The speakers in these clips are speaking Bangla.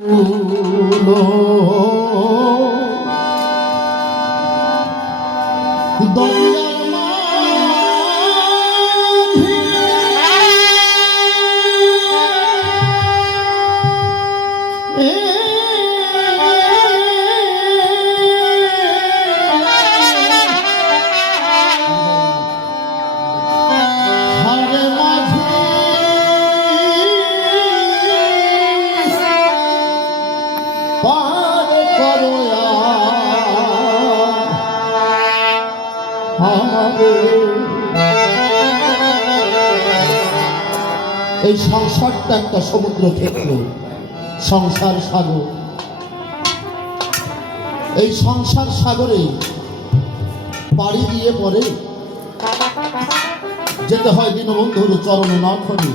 এই সংসারটা একটা সমুদ্র ক্ষেত্র, সংসার সাগর। এই সংসার সাগরে পাড়ি দিয়ে পরে যেতে হয় দীনবন্ধুর চরণ নখনে।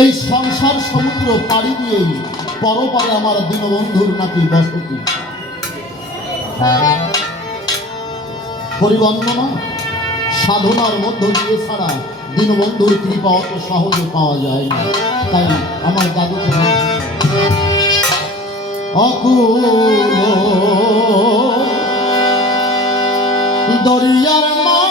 এই সংসার সমুদ্র পাড়ি দিয়েই পরপারে আমার দীনবন্ধুর নাকি বসতি। পরিবর্ণনা সাধনার মধ্য দিয়ে ছাড়া দীনবন্ধুর কৃপা অত সহজে পাওয়া যায় না। তাই আমার দাদু অকুল দরিয়ার মাঝি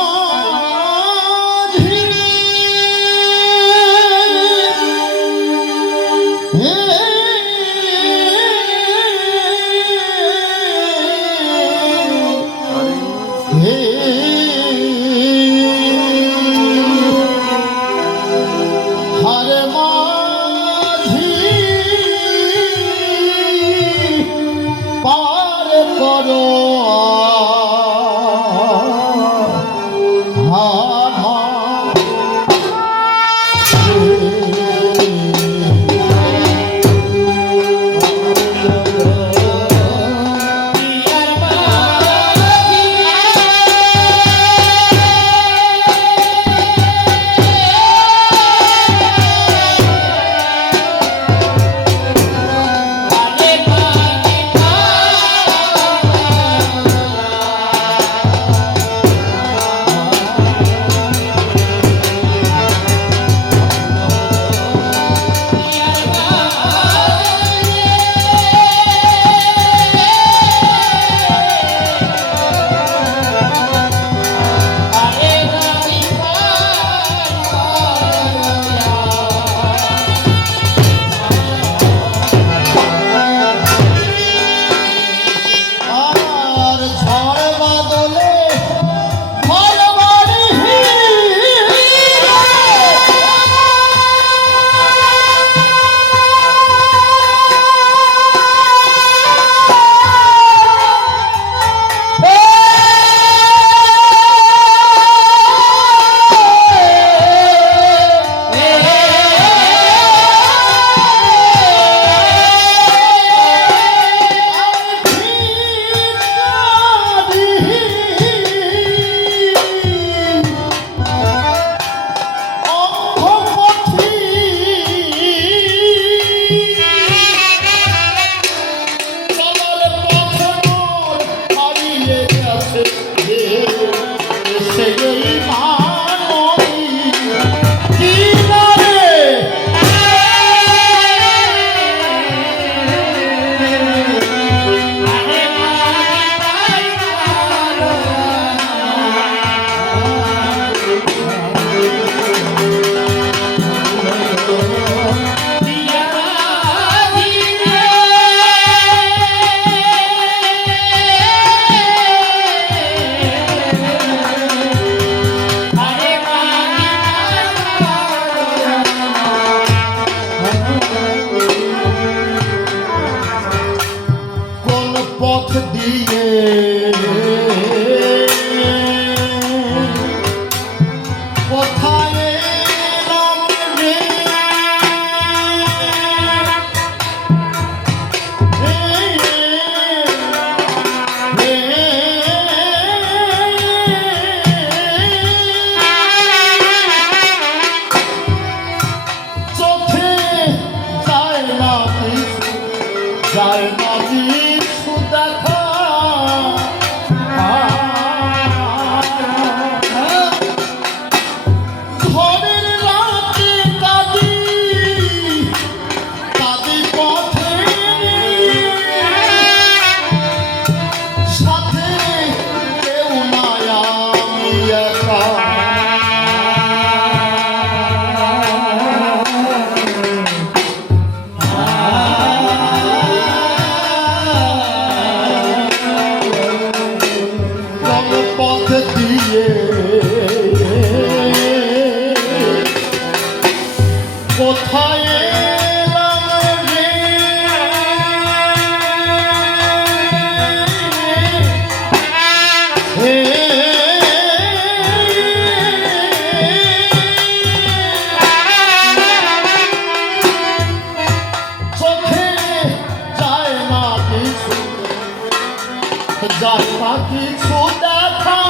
যার না কিছু দেখা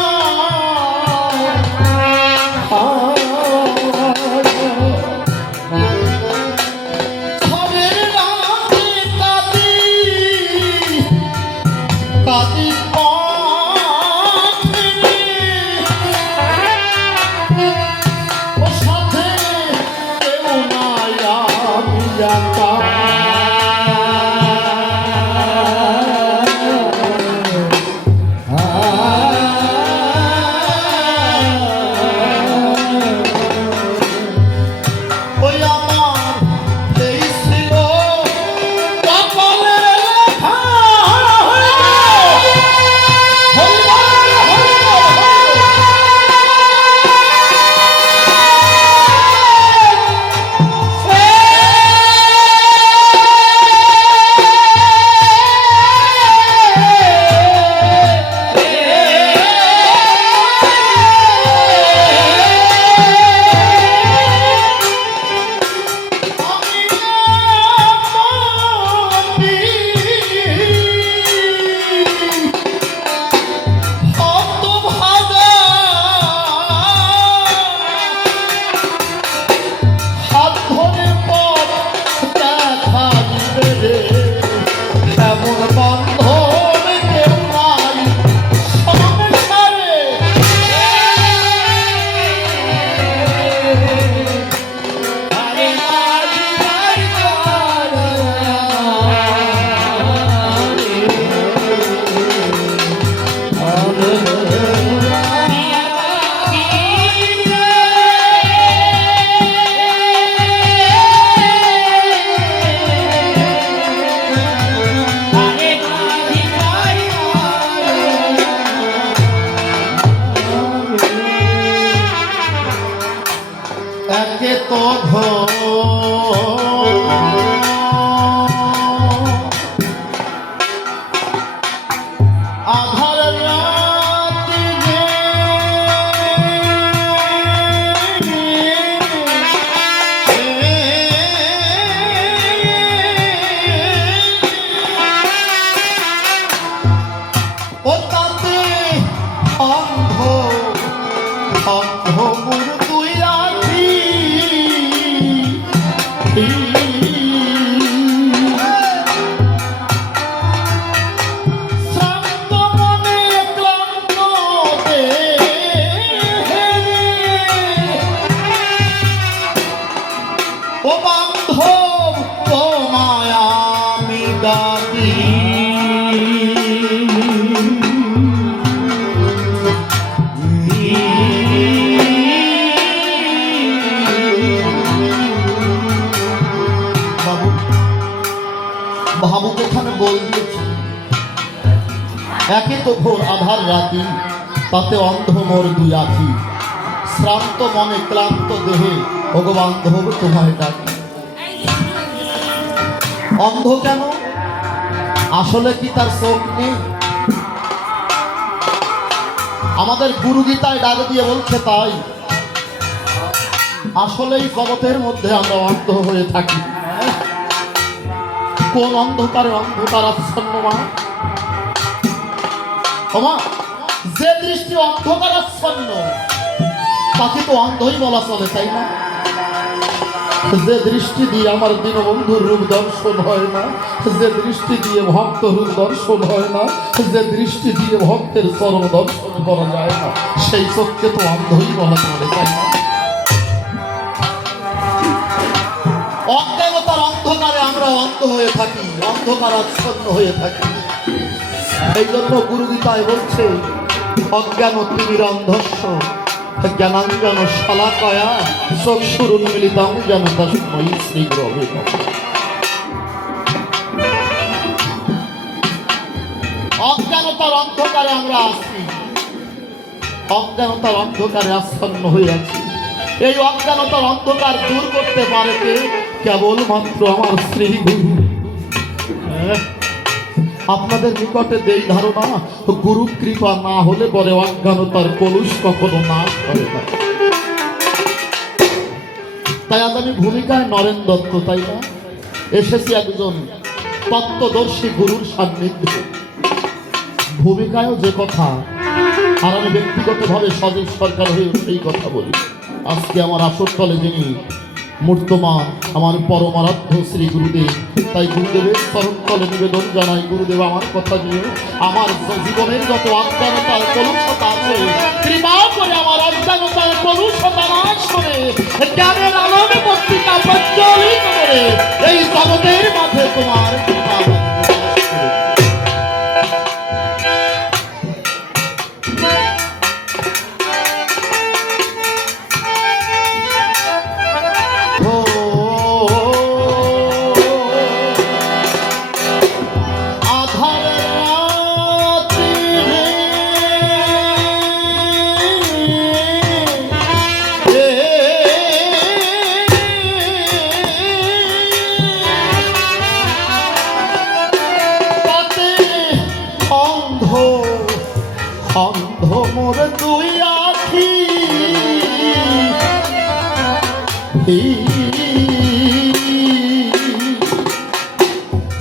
ঝড়ের রাতে কাঁদি কাঁদি ও সাথে কেউ নাই আমি একা ভাবুক এখানে বল দিয়েছি একে তো ঘোর আধার রাতি তাতে অন্ধ মোর দুই আখি শ্রান্ত মনে ক্লান্ত দেহে ভগবান ধব তোমায় ডাকি অন্ধ কেন আসলে কি তার চোখ নেই আমাদের গুরু গীতায় ডাক দিয়ে বলছে তাই আসলেই জগতের মধ্যে আমরা অন্ধ হয়ে থাকি কোন অন্ধকারে অন্ধকার আচ্ছন্ন মা যে দৃষ্টি অন্ধকার আচ্ছন্ন তাকে তো অন্ধই বলা চলে তাই না যে দৃষ্টি দিয়ে আমার দীনবন্ধুর রূপ দর্শন হয় না যে দৃষ্টি দিয়ে ভক্ত রূপ দর্শন হয় না যে দৃষ্টি দিয়ে ভক্তের চরণ দর্শন করা যায় না সেই চোখকে তো অন্ধই বলা চলে তাই না অজ্ঞানতার অন্ধকারে আমরা অন্ধ হয়ে থাকি অন্ধকার আচ্ছন্ন হয়ে থাকি এই জন্য গুরু গীতায় বলছে অজ্ঞান তিমিরন্ধস্য জ্ঞানাঞ্জন শলাকয়া চক্ষুরুন্মিলিতং যেন তস্मै শ্রীগুরবে নমঃ অজ্ঞানতার অন্ধকারে আমরা আছি অজ্ঞানতার অন্ধকারে আচ্ছন্ন হয়ে আছি এই অজ্ঞানতার অন্ধকার দূর করতে পারে কে কেবলমাত্র আমার শ্রী গুরু আপনাদের নিকটে দেই ধারণা গুরু কৃপা না হলে পরে অজ্ঞানতার কলুষ কখনো নাশ করে না তাই আজ আমি ভূমিকায় নরেন দত্ত তাই না এসেছি একজন তত্ত্বদর্শী গুরুর সান্নিধ্যে ভূমিকায়ও যে কথা, আর আমি ব্যক্তিগতভাবে সজীব সরকার হয়ে সেই কথা বলি। আজকে আমার আসরতলে যিনি মূর্তমান আমার পরমারাধ্য শ্রী গুরুদেব, তাই গুরুদেবের চরণতলে নিবেদন জানাই, গুরুদেব আমার কথা নিয়ে আমার জীবনের যত অজ্ঞানতার কলুষতা আছে, কৃপা করে আমার অজ্ঞানতার কলুষতা নাশ করে জ্ঞানের আলোকে পত্রিকা প্রজ্বলিত করে এই জগতের মাঝে তোমার কৃপা অন্ধ মোর দুই আখি,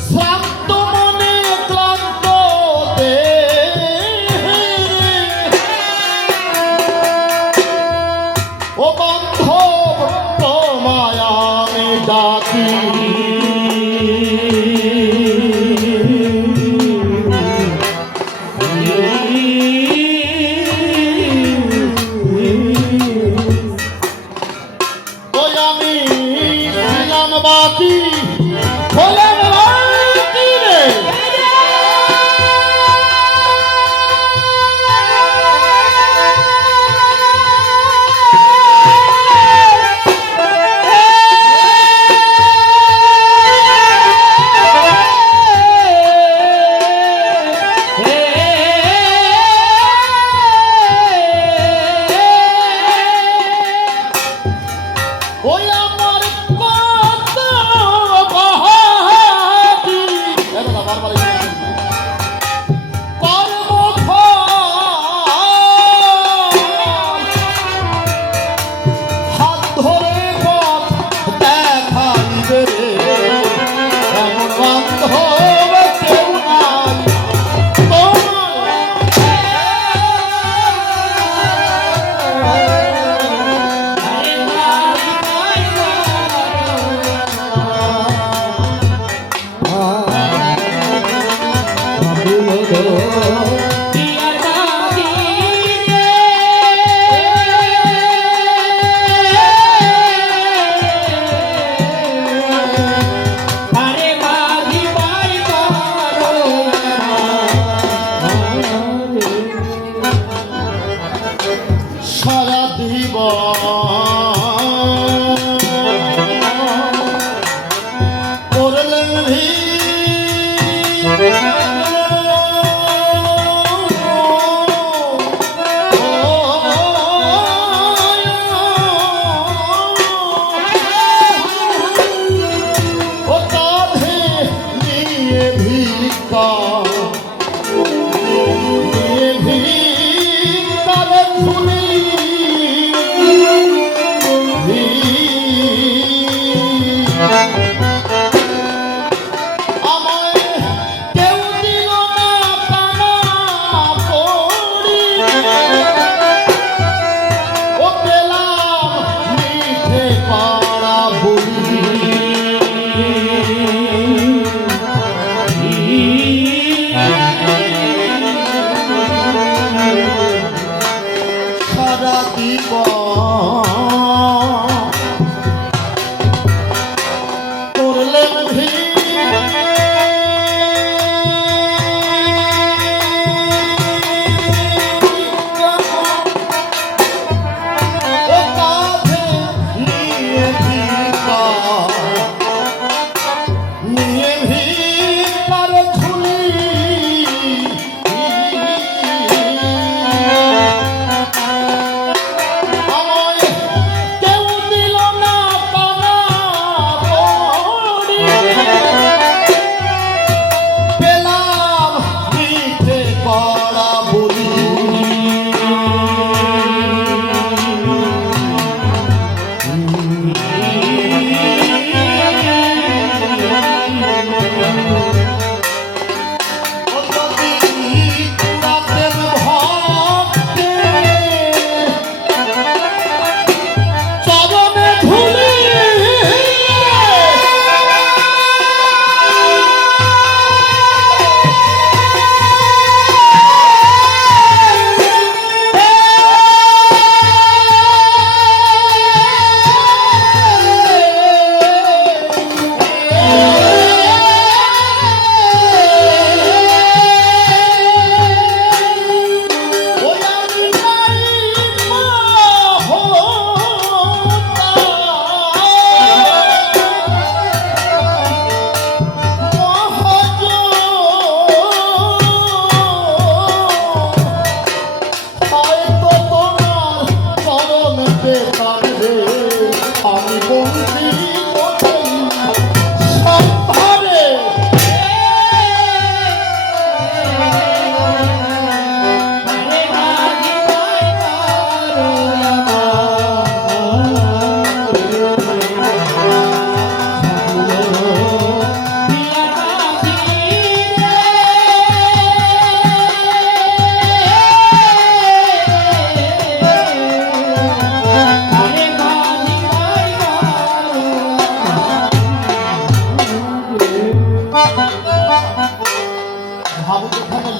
শ্রান্ত মনে ক্লান্ত দেহে, ও বান্ধব তোমায় আমি ডাকি। বাকি হলেন বাকি রে, ওই আমার সারা দিব করলেন ও কাঁধে নিয়ে ভিক্ষা,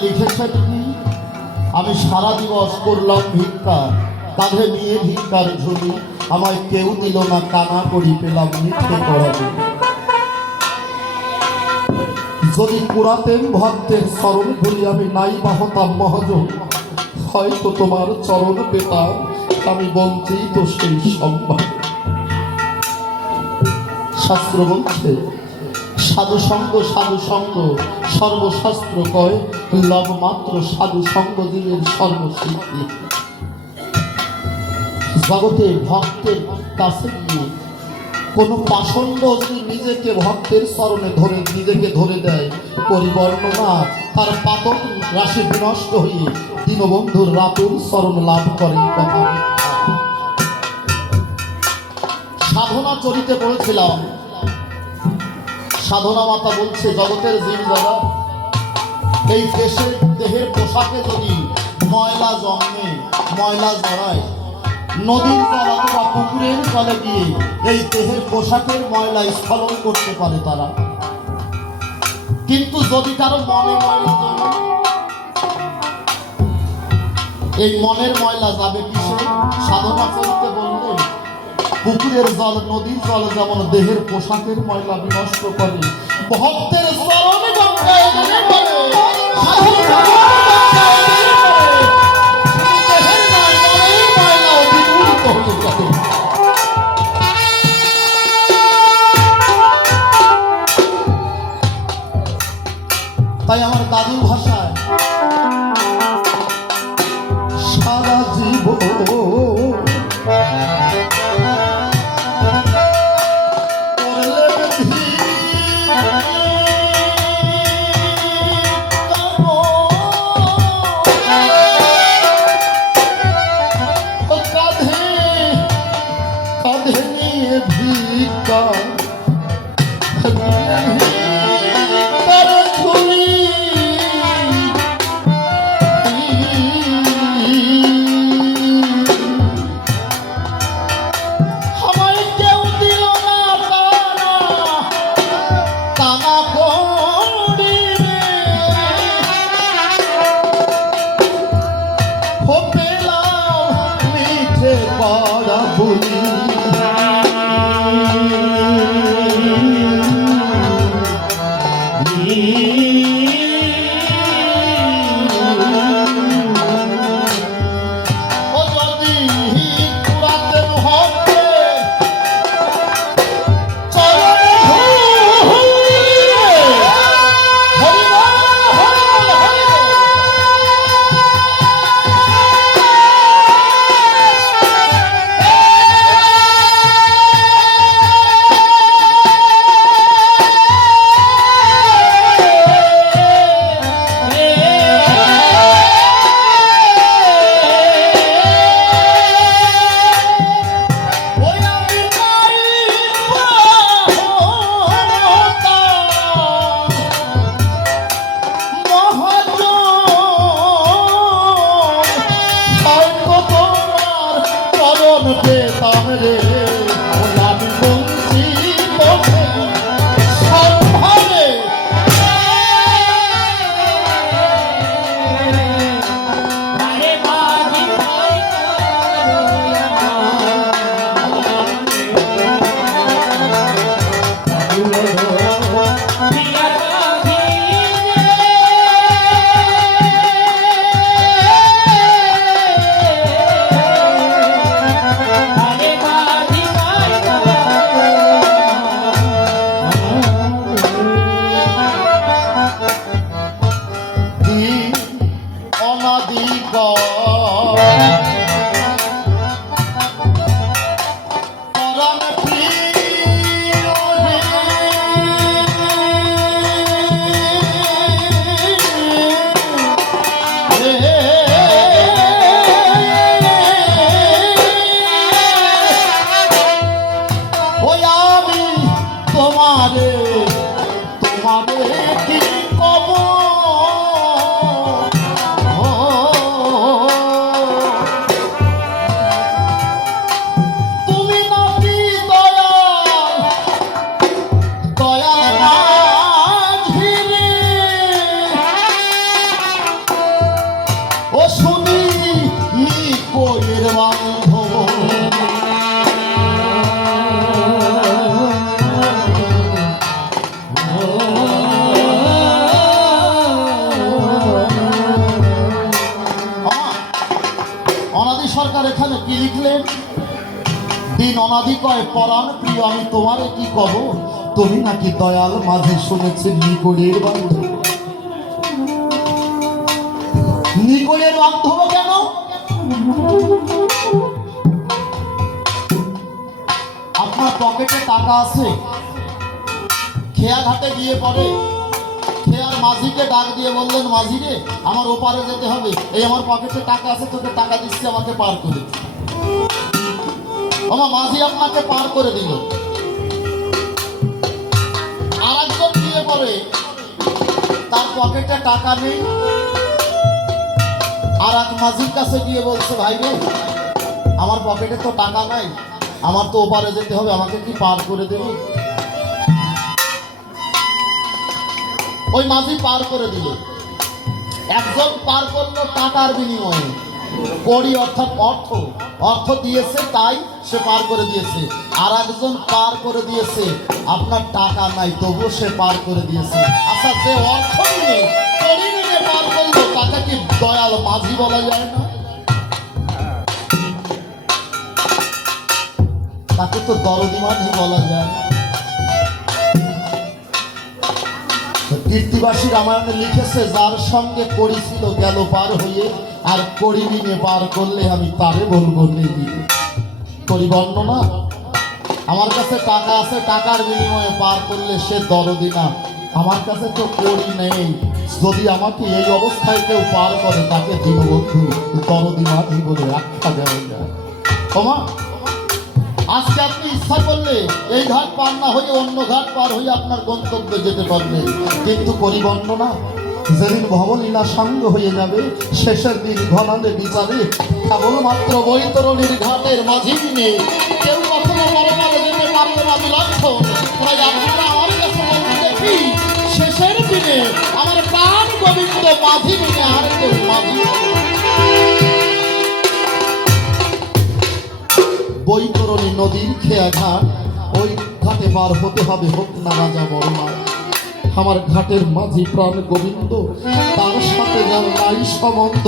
লিখেছেন কি, আমি সারা দিবস করলাম ভিক্ষা, কাঁধে নিয়ে ভিক্ষার ঝুলি, আমায় কেউ দিল না, কানা করি পেলাম মিথ্যে করাবে। যদি কুড়াতেন ভক্তের চরণ ধরি আমি নাই বা হতাম মহাজন, হয়তো তোমার চরণ পেতাম আমি বঞ্চিত সেই সম্মান। শাস্ত্র বলছে সাধু সঙ্গ সর্বশাস্ত্র কয়, লব মাত্র সাধু সঙ্গ জীবের সর্বসিদ্ধি। জগতে ভক্তের কাছে গিয়ে কোনো পাষণ্ড যদি নিজেকে ভক্তের চরণে ধরে নিজেকে ধরে দেয়, পরিবর্ণনা তার পাতক রাশি বিনষ্ট হয়ে দীনবন্ধুর রাতুল চরণ লাভ করে। কথা সাধনা চরিতে পড়েছিলাম, সাধনা মাতা বলছে জগতের জীব যারা এই দেহের পোশাকে যদি ময়লা জন্মে, ময়লা জড়ায়, নদীর জল অথবা পুকুরের জলে গিয়ে এই দেহের পোশাকের ময়লা স্খলন করতে পারে তারা। কিন্তু যদি কারো মনে ময়লা জমে, এই মনের ময়লা যাবে কিসে? সাধনা করতে বললে পুকুরের জল নদীর জল যেমন দেহের পোশাকের ময়লা বিনষ্ট করে, ভক্তের চরণে গঙ্গায় বলে তাই আমার দাদুর ভাষায় সারা জীবন অনাদি সরকার এখানে কি লিখলেন? দিন অনাদি কয় পরাণ প্রিয় আমি তোমারে কি কব, তুমি নাকি দয়াল মাঝে শুনেছি নিকড়ের বান্ধব। নিকড়ের বান্ধব কেন? আপনার পকেটে টাকা আছে, খেয়া ঘাটে গিয়ে পড়ে, খেয়ার মাঝিকে ডাক দিয়ে বললেন, মাঝি রে আমার ওপারে যেতে হবে, এই আমার পকেটে টাকা আছে, তোকে টাকা দিচ্ছি, আমাকে পার করে। আমার মাঝি আপনাকে পার করে দিল। আর একজন গিয়ে পড়ে, তার পকেটে টাকা নেই, আর এক মাঝির কাছে গিয়ে বলছে, ভাই রে আমার পকেটে তো টাকা নাই, আমার তো ওপারে যেতে হবে, আমাকে কি পার করে দেবে? ওই মাঝি পার করে দিল। একজন পার করলো টাকার বিনিময়ে, কড়ি অর্থাৎ অর্থ, অর্থ দিয়েছে তাই সে পার করে দিয়েছে। আর একজন পার করে দিয়েছে আপনার টাকা নাই, তবুও সে পার করে দিয়েছে। আচ্ছা, যে অর্থ নিয়ে কড়ি নিয়ে পার করলো তাকে কি দয়াল মাঝি বলা যায় না? তাকে তো দরদি মাঝি বলা যায়। কীর্তিবাসী রামায়ণে লিখেছে, যার সঙ্গে কড়ি ছিল গেল পার হয়ে, আর কড়ি নিয়ে পার করলে আমি তারে বলবো নেই। কড়ি বর্ণনা, আমার কাছে টাকা আছে, টাকার বিনিময়ে পার করলে সে দরদি না, আমার কাছে তো কড়ি নেই, যদি আমাকে এই অবস্থায় কেউ পার করে তাকে দীনবন্ধু দরদি মাঝি বলে আখ্যা দেওয়া যায়। ওমা, আজকে আপনি ইচ্ছা করলে এই ঘাট পার না হয়ে অন্য ঘাট পার হয়ে আপনার গন্তব্যে যেতে পারবেন, কিন্তু পরিবর্ণনা যেদিন ভবলীলা সাঙ্গ হয়ে যাবে, শেষের দিন ঘনালে বিচারে কেবলমাত্র বৈতরণীর ঘাটের মাঝি দিনে কেউ কখনো পরকালে যেতে পারবে না বিলক্ষণ। তাই আপনারা আমার কাছে বলতে দেখি, শেষের দিনে আমার প্রাণ গোবিন্দ মাঝি দিনে আর কেউ মাঝি। বৈতরণী নদীর খেয়া ঘাট, ওই ঘাটে পার হতে হবে, হোক না রাজা বড়মা। আমার ঘাটের মাঝি প্রাণ গোবিন্দ, তার সাথে যার নাই সম্বন্ধ,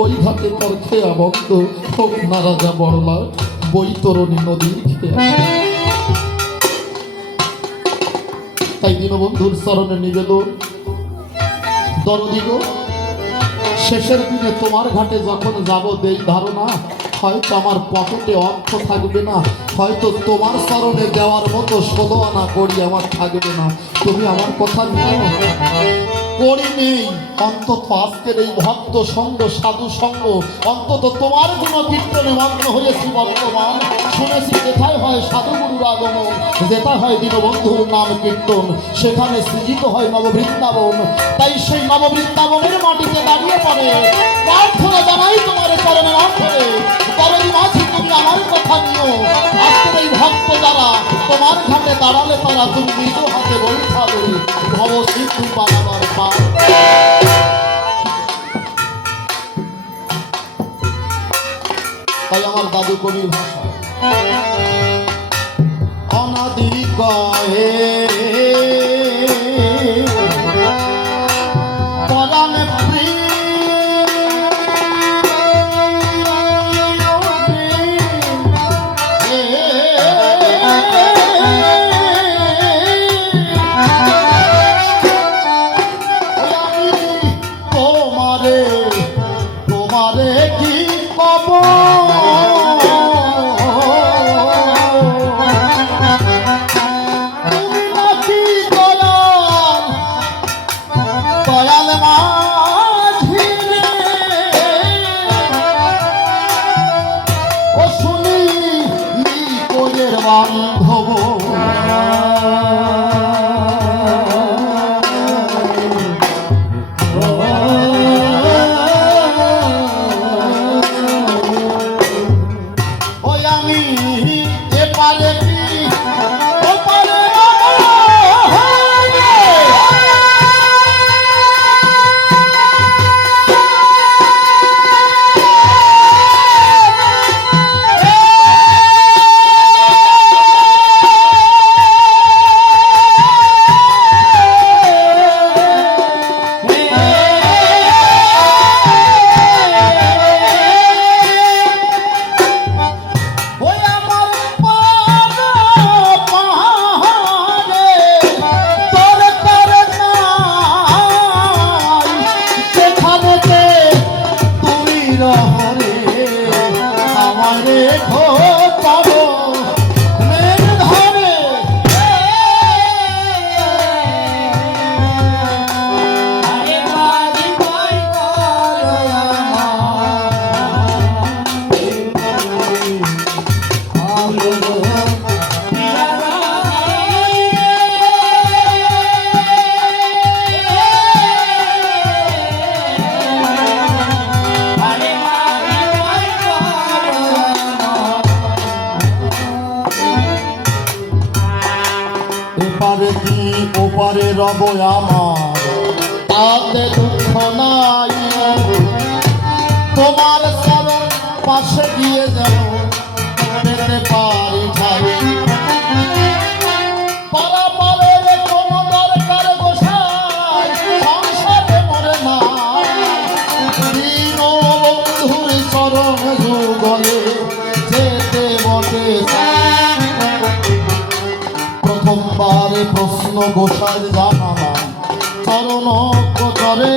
ওই ঘাটে তার খেয়া বন্ধ, হোক না রাজা বড়মা। বৈতরণী নদীর খেয়া। তাই দীনবন্ধুর চরণে নিবেদন, দরদি গো, শেষের দিনে তোমার ঘাটে যখন যাব, দেই ধারণা হয়তো আমার পকেটে অর্থ থাকবে না, হয়তো তোমার চরণে দেওয়ার মতো 16 আনা কড়ি আমার থাকবে না। তুমি আমার কথা নিও, কড়ি নেই, অন্তত আজকের এই ভক্ত সঙ্গ, সাধু সঙ্গ, অন্তত তোমার কোনো কীর্তনে মগ্ন হয়েছি বর্তমান। শুনেছি যেথায় হয় সাধুগুরুর আগমন, যেটা হয় দীনবন্ধুর নাম কীর্তন, সেখানে সৃজিত হয় নববৃন্দাবন। তাই সেই নববৃন্দাবনের মাটিতে দাঁড়িয়ে পড়ে প্রার্থনা জানাই তোমার চরণের অন্তরে, দরদি মাঝি তুমি আমার কথা নিও। আজকের এই ভক্ত যারা তোমার ঘাটে দাঁড়ালে, তারা তুমি নিজ হাতে বৈঠাবে ভব সিদ্ধি পালাবার পার। তাই আমার দাদু কবির ভাষা, অনাদি কয়ে পরাণে তোমারে কি কব, তুমি রব আমার তাতে দুঃখ নাই, তোমার চরণ পাশে গিয়ে যেন পেতে পারি ঠাই। পরাপরের কোনো দরকার গোসাই সংসারে মরে না, দীন বন্ধুর চরণ যুগলে যেতে বটে। প্রথমবারে প্রশ্ন গোসাই জানালাম চরণ গোচরে,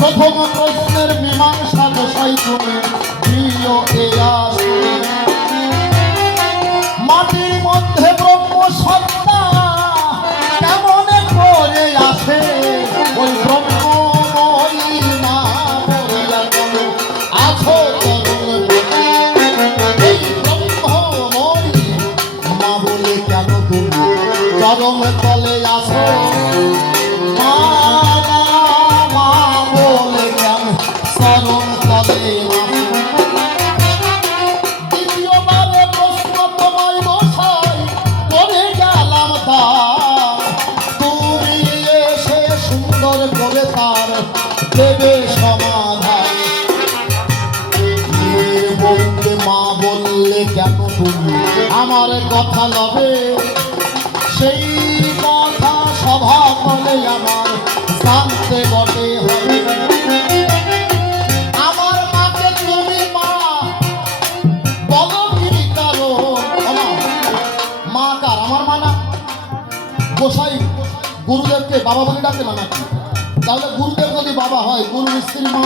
প্রথম প্রশ্নের মীমাংসা গোসাই তুমি দিও এ আসরে। মাটির মধ্যে ব্রহ্ম সত্তা কেমন করে আসে, ওই ব্রহ্মময়ী মা বলিয়া তুমি আছো চরণ বটে। এই ব্রহ্মময়ী মা বলে কেন তুমি চরণ তলে আসো, মা মা বলে কেন চরণ তলে আসো। দ্বিতীয়বারে প্রশ্ন তোমায় গোসাই করে গেলাম তার, তুমি এসে সুন্দর করে তার দেবে সমাধান। বলতে মা বললে কেন তুমি আমার কথা লবে, সেই কথা সভা বলে আমার জানতে বটে হবে। আমার মাকে তুমি মা বলো কি কারণ, মা কার? আমার মা না? গোসাই গুরুদেবকে বাবা বলে ডাকে না নাকি? তাহলে গুরুদেব যদি বাবা হয়, গুরুর স্ত্রী মা,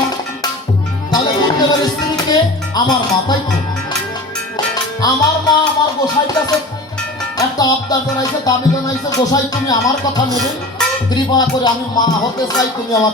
তাহলে গুরুদেবের স্ত্রীকে আমার মা, তাই তো? আমার মা আমার গোসাইর কাছে একটা আবদার জানাইছে, দাবি জানাইছে, গোসাই তুমি আমার কথা নেবে, কৃপা করে আমি মা হতে চাই, তুমি আমাকে